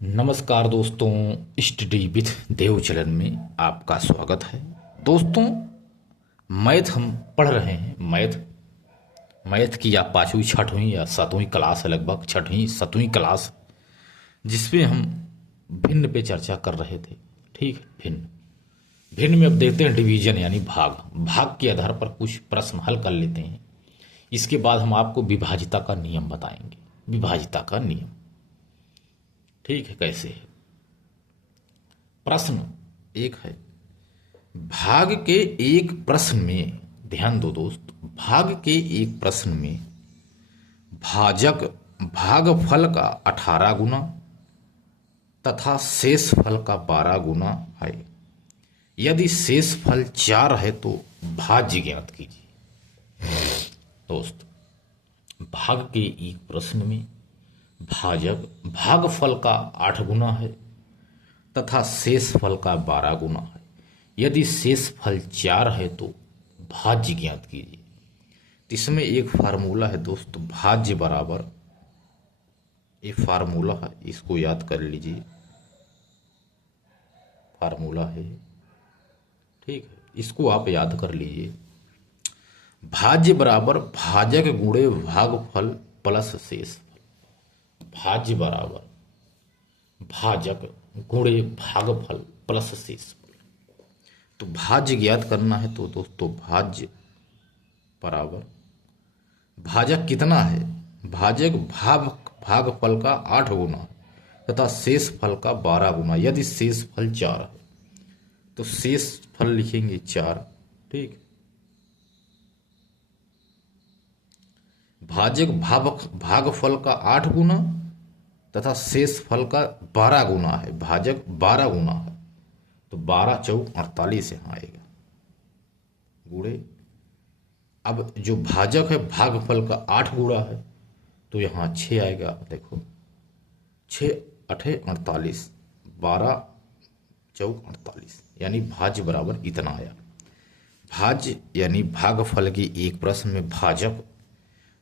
नमस्कार दोस्तों, study with देव चलन में आपका स्वागत है। दोस्तों, मैथ हम पढ़ रहे हैं। मैथ की या पाँचवीं छठवीं या सातवीं क्लास है, लगभग छठवीं सातवीं क्लास, जिसमें हम भिन्न पे चर्चा कर रहे थे। ठीक है, भिन्न भिन्न में अब देखते हैं डिवीजन यानी भाग। भाग के आधार पर कुछ प्रश्न हल कर लेते हैं। इसके बाद हम आपको विभाजिता का नियम बताएंगे। विभाजिता का नियम, ठीक है, कैसे है। प्रश्न एक है, भाग के एक प्रश्न में, ध्यान दो दोस्त, भाग के एक प्रश्न में भाजक भागफल का 18 गुना तथा शेष फल का 12 गुना है। यदि शेष फल 4 है तो भाज्य ज्ञात कीजिए। दोस्त, भाग के एक प्रश्न में भाजक भागफल का 8 गुना है तथा शेष फल का 12 गुना है। यदि शेष फल 4 है तो भाज्य ज्ञात कीजिए। तो इसमें एक फार्मूला है दोस्त, भाज्य बराबर, एक फार्मूला है, इसको याद कर लीजिए। फार्मूला है, ठीक है, इसको आप याद कर लीजिए। भाज्य बराबर भाजक गुणे भागफल प्लस शेष फल। भाज्य बराबर भाजक गुणे भागफल प्लस शेष फल। तो भाज्य ज्ञात करना है तो दोस्तों भाज्य बराबर, भाजक कितना है, भाजक भागफल का 8 गुना है तथा शेष फल का 12 गुना। यदि शेष फल 4 है तो शेष फल लिखेंगे 4। ठीक, भाजक भागफल का 8 गुना तथा शेष फल का 12 गुना है। भाजक 12 गुना है तो 12 चौक 48 यहाँ आएगा गुणे। अब जो भाजक है भागफल का 8 गुणा है तो यहाँ 6 आएगा। देखो, 6 8 48, 12 चौक 48, यानी भाज्य बराबर इतना आया। भाज्य यानी भागफल के एक प्रश्न में भाजक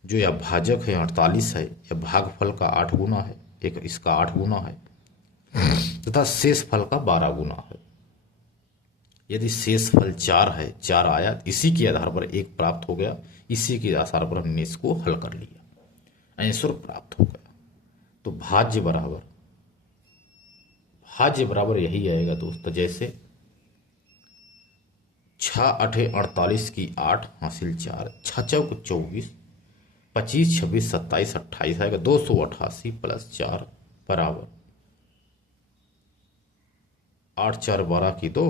जो या भाजक है 48 है, या भागफल का 8 गुना है, एक इसका 8 गुना है तथा शेष फल का 12 गुना है। यदि शेष फल 4 है, 4 आया, इसी के आधार पर एक प्राप्त हो गया। इसी के आधार पर हमने इसको हल कर लिया, आंसर प्राप्त हो गया। तो भाज्य बराबर यही आएगा दोस्तों, जैसे 6 8 48 की 8 हासिल 4, 6 चौक 24, 25 26 27 28 आएगा। 288 प्लस 4 बराबर 8 4 12 की 2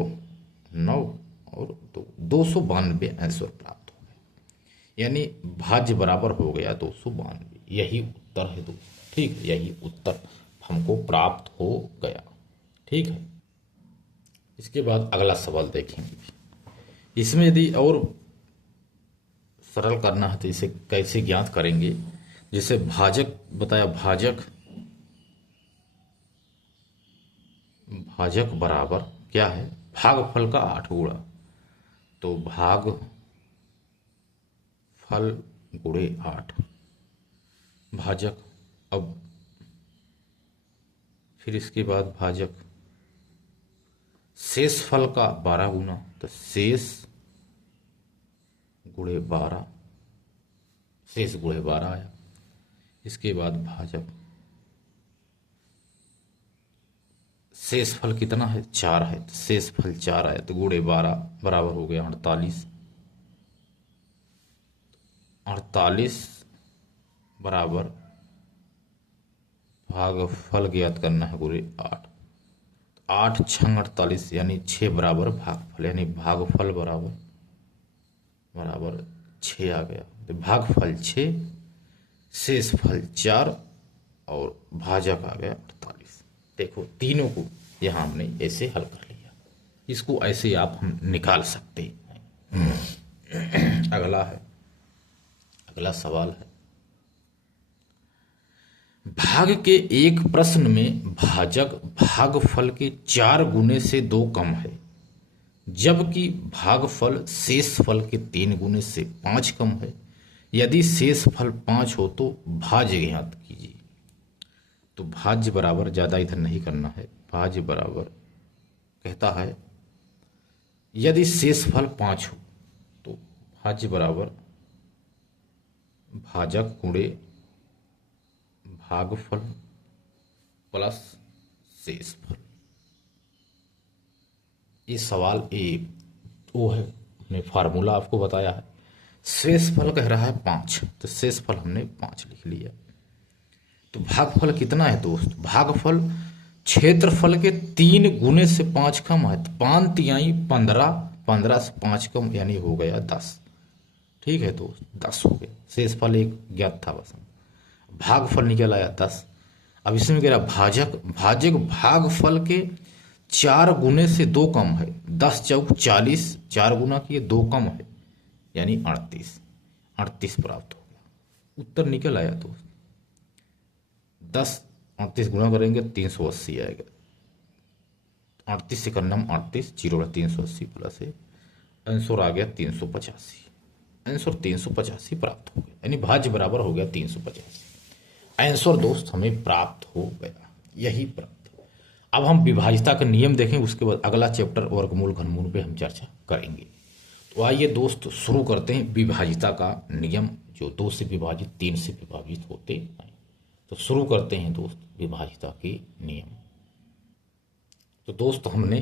9 और 2 292 आंसर प्राप्त हो गया। यानी भाज्य बराबर हो गया 292। यही उत्तर है दोस्तों। ठीक है, यही उत्तर हमको प्राप्त हो गया। ठीक है, इसके बाद अगला सवाल देखेंगे। इसमें यदि और सरल करना है तो इसे कैसे ज्ञात करेंगे। जैसे भाजक बताया, भाजक बराबर क्या है, भागफल का 8 गुणा, तो भाग फल गुणे 8 भाजक। अब फिर इसके बाद भाजक शेष फल का 12 गुना, तो शेष गुणे 12, शेष गुणे 12 आया। इसके बाद भाजक शेष फल कितना है, 4 है, तो शेष फल 4 आया, तो गुणे 12 बराबर हो गया 48। 48 बराबर भागफल ज्ञात करना है गुणे 8। 8 6 48 यानी 6 बराबर भागफल, यानी भागफल बराबर 6 आ गया। तो भागफल 6, शेष फल 4 और भाजक आ गया 48। देखो, तीनों को यहाँ हमने ऐसे हल कर लिया। इसको ऐसे आप हम निकाल सकते हैं। अगला सवाल है, भाग के एक प्रश्न में भाजक भागफल के 4 गुने से 2 कम है, जबकि भागफल शेष फल के 3 गुने से 5 कम है। यदि शेष फल 5 हो तो भाज्य ज्ञात कीजिए। तो भाज्य बराबर, ज़्यादा इधर नहीं करना है, भाज्य बराबर कहता है यदि शेषफल 5 हो तो भाज्य बराबर भाजक गुणे भागफल प्लस शेषफल। ये सवाल वो है, हमने फार्मूला आपको बताया है। शेषफल कह रहा है 5, तो शेषफल हमने 5 लिख लिया। तो भागफल कितना है दोस्त? भागफल क्षेत्रफल के 3 गुने से 5 कम है, तो 5 तिहाई 15, 15 से 5 कम यानी हो गया 10। ठीक है दोस्त, 10 हो गया। शेषफल एक ज्ञात था बस, भागफल निकल आया 10। अब इसमें कह रहा भाजक, भाजक भागफल के 4 गुने से 2 कम है, 10 चौक 40, 4 गुना किए 2 कम है यानी 38, 38 प्राप्त हो गया। उत्तर निकल आया दोस्त। 10 38 गुना करेंगे 380 आएगा। 38 से करना 38, 0 380 प्लस है, आंसर आ गया 385। आंसर 385 प्राप्त हो गया, यानी भाज्य बराबर हो गया 385। आंसर दोस्त हमें प्राप्त हो गया, यही प्राप्त। अब हम विभाज्यता का नियम देखें, उसके बाद अगला चैप्टर वर्गमूल घनमूल पे हम चर्चा करेंगे। तो आइए दोस्त शुरू करते हैं विभाज्यता का नियम, जो 2 से विभाजित, 3 से विभाजित होते हैं। तो शुरू करते हैं दोस्त विभाज्यता के नियम। तो दोस्त हमने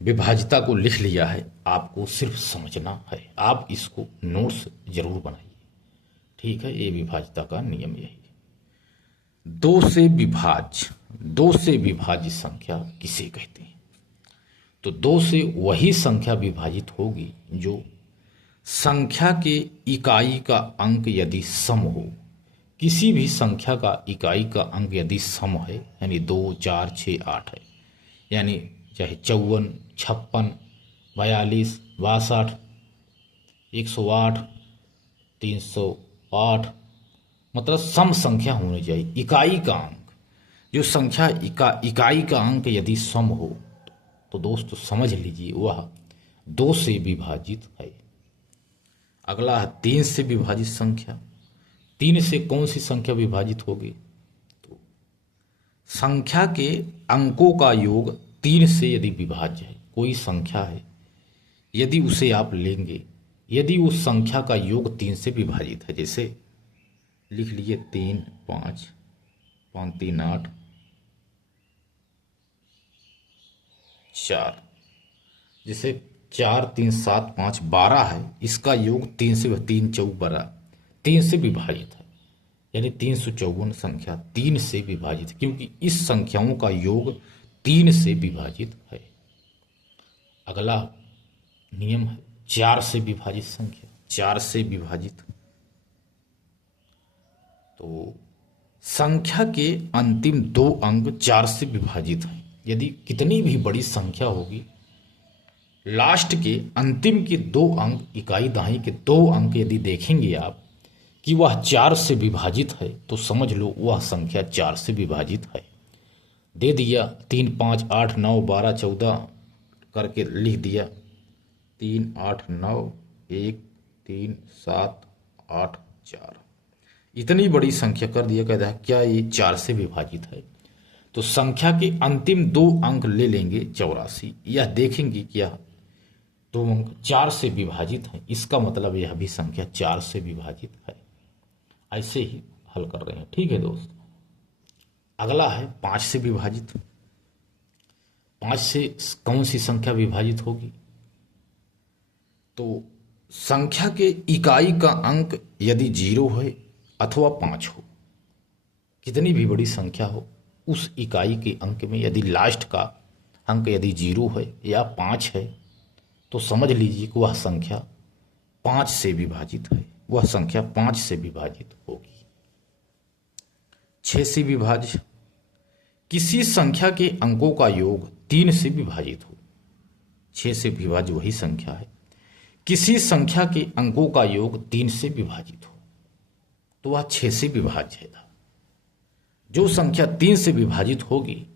विभाज्यता को लिख लिया है, आपको सिर्फ समझना है। आप इसको नोट्स जरूर बनाइए, ठीक है। ये विभाज्यता का नियम यही है। 2 से विभाज्य संख्या किसे कहते हैं? तो 2 से वही संख्या विभाजित होगी जो संख्या के इकाई का अंक यदि सम हो। किसी भी संख्या का इकाई का अंक यदि सम है, यानी 2, 4, 6, 8 है, यानी चाहे 54, 56, 42, 62, 108, 308, मतलब सम संख्या होनी चाहिए। इकाई का अंक, जो संख्या इकाई का अंक यदि सम हो तो दोस्तों समझ लीजिए वह 2 से विभाजित है। अगला है 3 से विभाजित संख्या। 3 से कौन सी संख्या विभाजित होगी? तो संख्या के अंकों का योग 3 से यदि विभाज्य है, कोई संख्या है यदि उसे आप लेंगे, यदि उस संख्या का योग 3 से विभाजित है, जैसे लिख लिए 3, 5, 5, 3, 8, 4, जैसे 4, 3, 7, 5, 12 है, इसका योग 3 से 3, 4, 12, 3 से विभाजित है, यानी 354 संख्या 3 से विभाजित है, क्योंकि इस संख्याओं का योग 3 से विभाजित है। अगला नियम है 4 से विभाजित संख्या। 4 से विभाजित, तो संख्या के अंतिम 2 अंक 4 से विभाजित हैं। यदि कितनी भी बड़ी संख्या होगी, लास्ट के अंतिम के 2 अंक, इकाई दहाई के 2 अंक यदि देखेंगे आप कि वह 4 से विभाजित है, तो समझ लो वह संख्या 4 से विभाजित है। दे दिया 3, 5, 8, 9, 12, 14 करके लिख दिया 3, 8, 9, 1, 3, 7, 8, 4, इतनी बड़ी संख्या कर दिया। कहता है क्या ये 4 से विभाजित है? तो संख्या के अंतिम 2 अंक ले लेंगे 84, यह देखेंगे क्या 2 अंक 4 से विभाजित हैं, इसका मतलब यह भी संख्या 4 से विभाजित है। ऐसे ही हल कर रहे हैं, ठीक है दोस्त। अगला है 5 से विभाजित। 5 से कौन सी संख्या विभाजित होगी? तो संख्या के इकाई का अंक यदि 0 है अथवा 5 हो, कितनी भी बड़ी संख्या हो, उस इकाई के अंक में यदि लास्ट का अंक यदि 0 है या 5 है, तो समझ लीजिए कि वह संख्या 5 से विभाजित है, वह संख्या 5 से विभाजित होगी। 6 से विभाज्य, किसी संख्या के अंकों का योग 3 से विभाजित हो। 6 से विभाज्य वही संख्या है, किसी संख्या के अंकों का योग 3 से विभाजित हो, तो वह 6 से विभाज्य है। जो संख्या 3 से विभाजित होगी,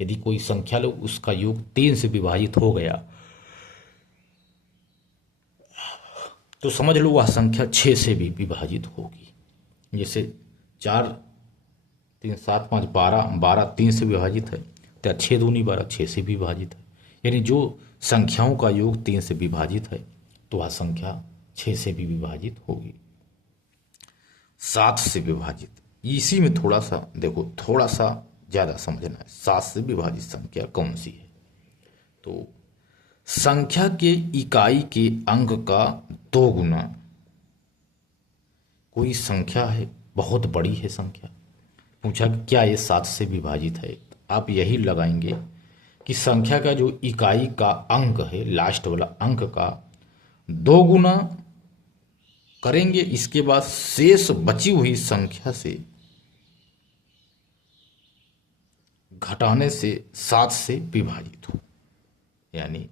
यदि कोई संख्या लो उसका योग 3 से विभाजित हो गया, तो समझ लो वह संख्या 6 से भी विभाजित होगी। जैसे 4, तीन सात पाँच 12, 12 3 से विभाजित है, तो 6 दूनी 12, 6 से विभाजित है। यानी जो संख्याओं का योग 3 से विभाजित है तो वह संख्या 6 से भी विभाजित होगी। 7 से विभाजित, इसी में थोड़ा सा देखो, थोड़ा सा ज़्यादा समझना है। 7 से विभाजित संख्या कौन सी है? तो संख्या के इकाई के अंक का 2 गुना। कोई संख्या है, बहुत बड़ी है संख्या, पूछा कि क्या ये 7 से विभाजित है? तो आप यही लगाएंगे कि संख्या का जो इकाई का अंक है, लास्ट वाला अंक का 2 गुना करेंगे, इसके बाद शेष बची हुई संख्या से घटाने से 7 से विभाजित हो। यानी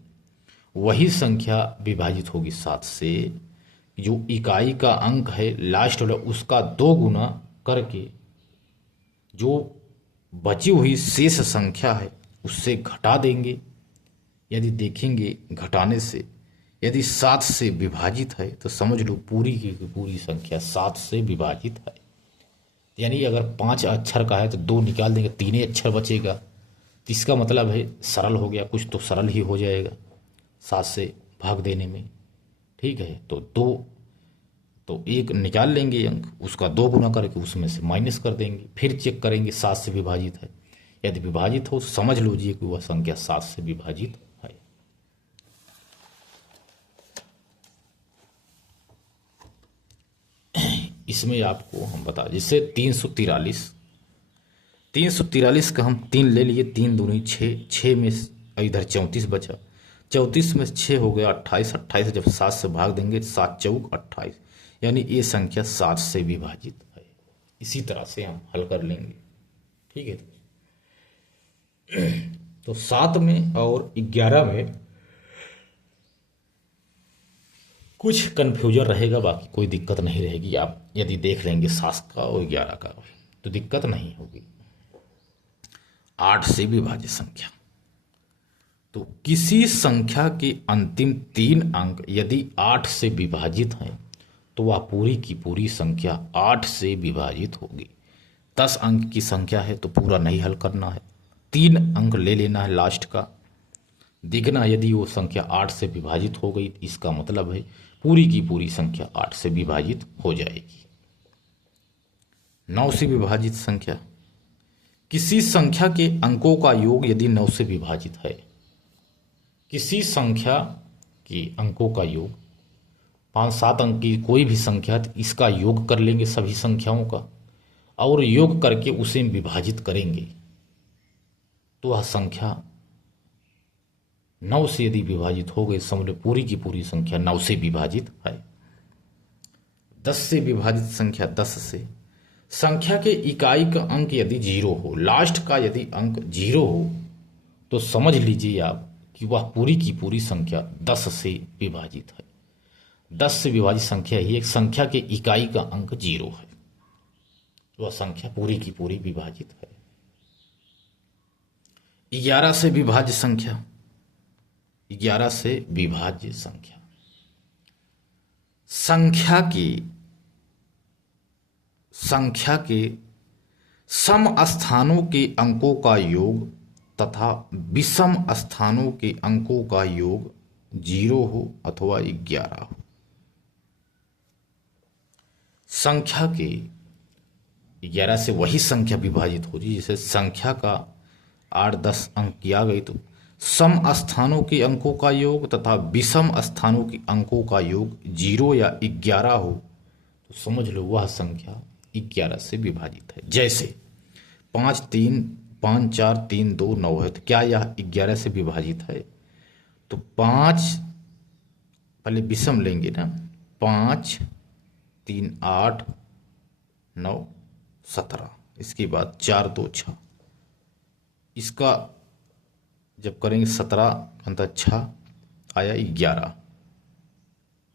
वही संख्या विभाजित होगी 7 से, जो इकाई का अंक है लास्ट वाला उसका 2 गुना करके जो बची हुई शेष संख्या है उससे घटा देंगे। यदि देखेंगे घटाने से यदि 7 से विभाजित है तो समझ लो पूरी की पूरी संख्या 7 से विभाजित है। यानी अगर 5 अक्षर का है तो 2 निकाल देंगे, 3 ही अक्षर बचेगा, तो इसका मतलब है सरल हो गया, कुछ तो सरल ही हो जाएगा 7 से भाग देने में। ठीक है, तो 2 तो 1 निकाल लेंगे अंक, उसका 2 गुना करके उसमें से माइनस कर देंगे, फिर चेक करेंगे 7 से विभाजित है। यदि विभाजित हो समझ लीजिए कि वह संख्या 7 से विभाजित है। इसमें आपको हम बता, जैसे 343 का हम 3 ले लिए, 3 दूनी 6, 6 में इधर 34 बचा, 34 में 6 हो गया 28, 28 जब 7 से भाग देंगे 7 चौक 28, यानी ये संख्या 7 से विभाजित है। इसी तरह से हम हल कर लेंगे। ठीक है, तो 7 में और 11 में कुछ कन्फ्यूजन रहेगा, बाकी कोई दिक्कत नहीं रहेगी। आप यदि देख लेंगे 7 का और 11 का तो दिक्कत नहीं होगी। 8 से विभाजित संख्या, तो किसी संख्या के अंतिम 3 अंक यदि 8 से विभाजित हैं तो वह पूरी की पूरी संख्या 8 से विभाजित होगी। 10 अंक की संख्या है तो पूरा नहीं हल करना है, 3 अंक ले लेना है लास्ट का, देखना यदि वो संख्या 8 से विभाजित हो गई इसका मतलब है पूरी की पूरी संख्या 8 से विभाजित हो जाएगी। 9 से विभाजित संख्या, किसी संख्या के अंकों का योग यदि 9 से विभाजित है, किसी संख्या के अंकों का योग 5-7 अंक की कोई भी संख्या, तो इसका योग कर लेंगे सभी संख्याओं का और योग करके उसे विभाजित करेंगे तो वह संख्या 9 से यदि विभाजित हो गई समझ लो पूरी की पूरी संख्या 9 से विभाजित है। 10 से विभाजित संख्या, 10 से संख्या के इकाई का अंक यदि 0 हो, लास्ट का यदि अंक 0 हो तो समझ लीजिए आप कि वह पूरी की पूरी संख्या 10 से विभाजित है। 10 से विभाजित संख्या ही एक संख्या के इकाई का अंक 0 है, वह संख्या पूरी की पूरी विभाजित है। 11 से विभाज्य संख्या, 11 से विभाज्य संख्या, संख्या के सम स्थानों के अंकों का योग तथा विषम स्थानों के अंकों का योग 0 हो अथवा 11 हो। संख्या के 11 से वही संख्या विभाजित हो जी, जैसे संख्या का 8-10 अंक की आ गई तो सम स्थानों के अंकों का योग तथा विषम स्थानों के अंकों का योग 0 या 11 हो तो समझ लो वह संख्या 11 से विभाजित है। जैसे 5-3, 5-4-3-2 9 है, तो क्या यह 11 से विभाजित है? तो 5 पहले विषम लेंगे ना, 5 3 8 9 17, इसके बाद 4 2 6, इसका जब करेंगे 17 अंतर 6 आया 11,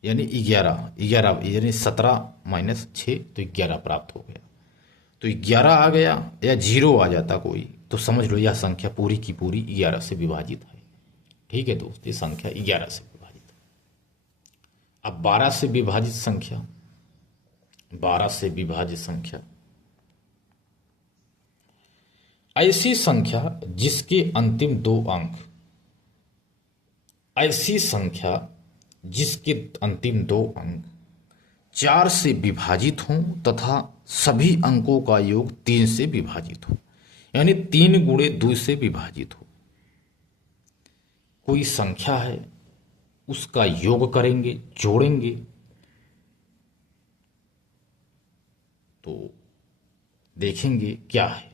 यानी 11 यानी 17 माइनस 6 तो 11 प्राप्त हो गया। तो 11 आ गया या 0 आ जाता कोई तो समझ लो यह संख्या पूरी की पूरी 11 से विभाजित है। ठीक है दोस्त, ये संख्या 11 से विभाजित है। अब 12 से विभाजित संख्या, 12 से विभाजित संख्या, ऐसी संख्या जिसके अंतिम दो अंक, ऐसी संख्या जिसके अंतिम दो अंक 4 से विभाजित हों तथा सभी अंकों का योग 3 से विभाजित हो, यानी 3 गुणे 2 से विभाजित हो। कोई संख्या है, उसका योग करेंगे, जोड़ेंगे, तो देखेंगे क्या है।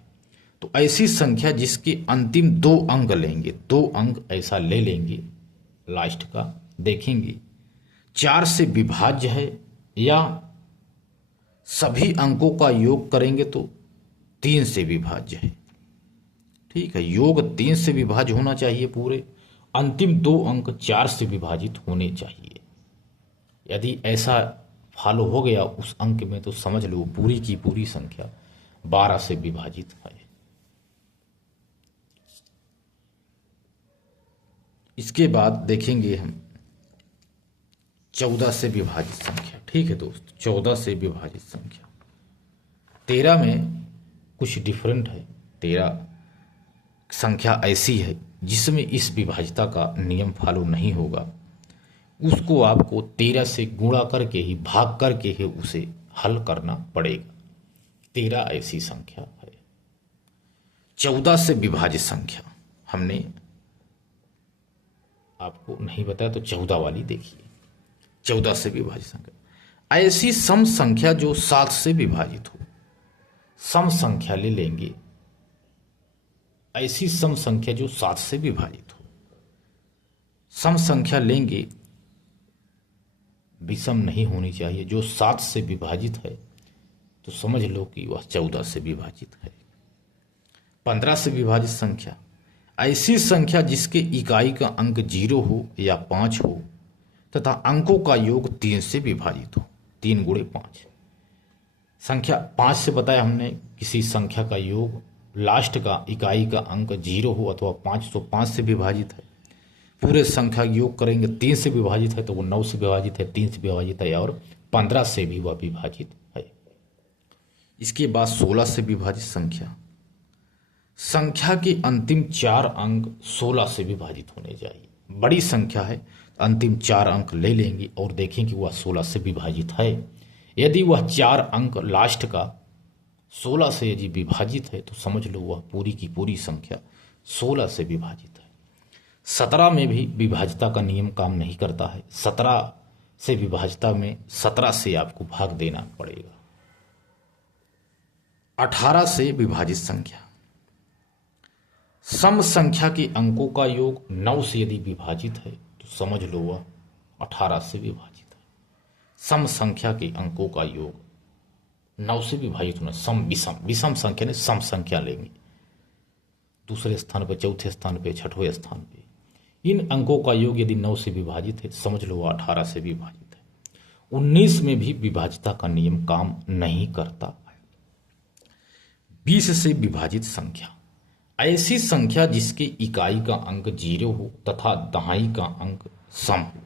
तो ऐसी संख्या जिसके अंतिम दो अंक लेंगे, 2 अंक ऐसा ले लेंगे लास्ट का, देखेंगे 4 से विभाज्य है या सभी अंकों का योग करेंगे तो 3 से विभाज्य है। ठीक है, योग 3 से विभाज्य होना चाहिए पूरे, अंतिम 2 अंक 4 से विभाजित होने चाहिए। यदि ऐसा फॉलो हो गया उस अंक में तो समझ लो पूरी की पूरी संख्या 12 से विभाजित है। इसके बाद देखेंगे हम 14 से विभाजित संख्या। ठीक है दोस्त, 14 से विभाजित संख्या। 13 में कुछ डिफरेंट है। 13 संख्या ऐसी है जिसमें इस विभाजिता का नियम फॉलो नहीं होगा, उसको आपको 13 से गुणा करके ही, भाग करके ही उसे हल करना पड़ेगा। 13 ऐसी संख्या है। 14 से विभाजित संख्या हमने आपको नहीं बताया तो 14 वाली देखिए। 14 से विभाजित संख्या ऐसी सम संख्या जो 7 से विभाजित हो। सम संख्या ले लेंगे, ऐसी सम संख्या जो 7 से विभाजित हो। सम संख्या लेंगे, विषम नहीं होनी चाहिए। जो 7 से विभाजित है तो समझ लो कि वह 14 से विभाजित है। 15 से विभाजित संख्या ऐसी संख्या जिसके इकाई का अंक 0 हो या 5 हो तथा अंकों का योग 3 से विभाजित हो। 3 गुणे 5 संख्या 5 से बताया हमने, किसी संख्या का योग लास्ट का इकाई का अंक 0 हो अथवा 5 तो 5 से विभाजित है। पूरे संख्या योग करेंगे 3 से विभाजित है तो वो 9 से विभाजित है, 3 से विभाजित है और 15 से भी वह विभाजित है। इसके बाद 16 से विभाजित संख्या। संख्या के अंतिम 4 अंक 16 से विभाजित होने चाहिए। बड़ी संख्या है, अंतिम 4 अंक ले लेंगे और देखें कि वह 16 से विभाजित है। यदि वह 4 अंक लास्ट का 16 से यदि विभाजित है तो समझ लो वह पूरी की पूरी संख्या 16 से विभाजित है। 17 में भी विभाजिता का नियम काम नहीं करता है। 17 से विभाजिता में 17 से आपको भाग देना पड़ेगा। 18 से विभाजित संख्या। सम संख्या के अंकों का योग 9 से यदि विभाजित है तो समझ लो वह 18 से विभाजित है। सम संख्या के अंकों का योग 9 से विभाजित होना। सम विषम, विषम संख्या ने सम संख्या लेंगे, दूसरे स्थान पे, चौथे स्थान पे, छठवें स्थान पे। इन अंकों का योग यदि 9 से विभाजित है समझ लो वह 18 से विभाजित है। 19 में भी विभाजिता का नियम काम नहीं करता है। 20 से विभाजित संख्या ऐसी संख्या जिसकी इकाई का अंक 0 हो तथा दहाई का अंक सम हो।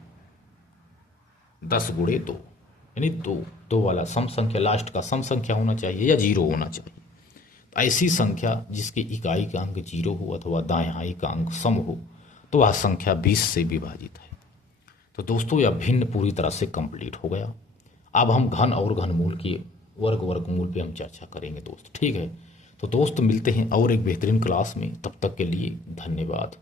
10 गुणे 2 यानी 2 वाला सम संख्या, लास्ट का सम संख्या होना चाहिए या 0 होना चाहिए। ऐसी संख्या जिसकी इकाई का अंक 0 हो अथवा दहाई का अंक सम हो तो वह संख्या 20 से विभाजित है। तो दोस्तों यह भिन्न पूरी तरह से कंप्लीट हो गया। अब हम घन और घनमूल के वर्गमूल पे हम चर्चा करेंगे दोस्त। ठीक है, तो दोस्त मिलते हैं और एक बेहतरीन क्लास में। तब तक के लिए धन्यवाद।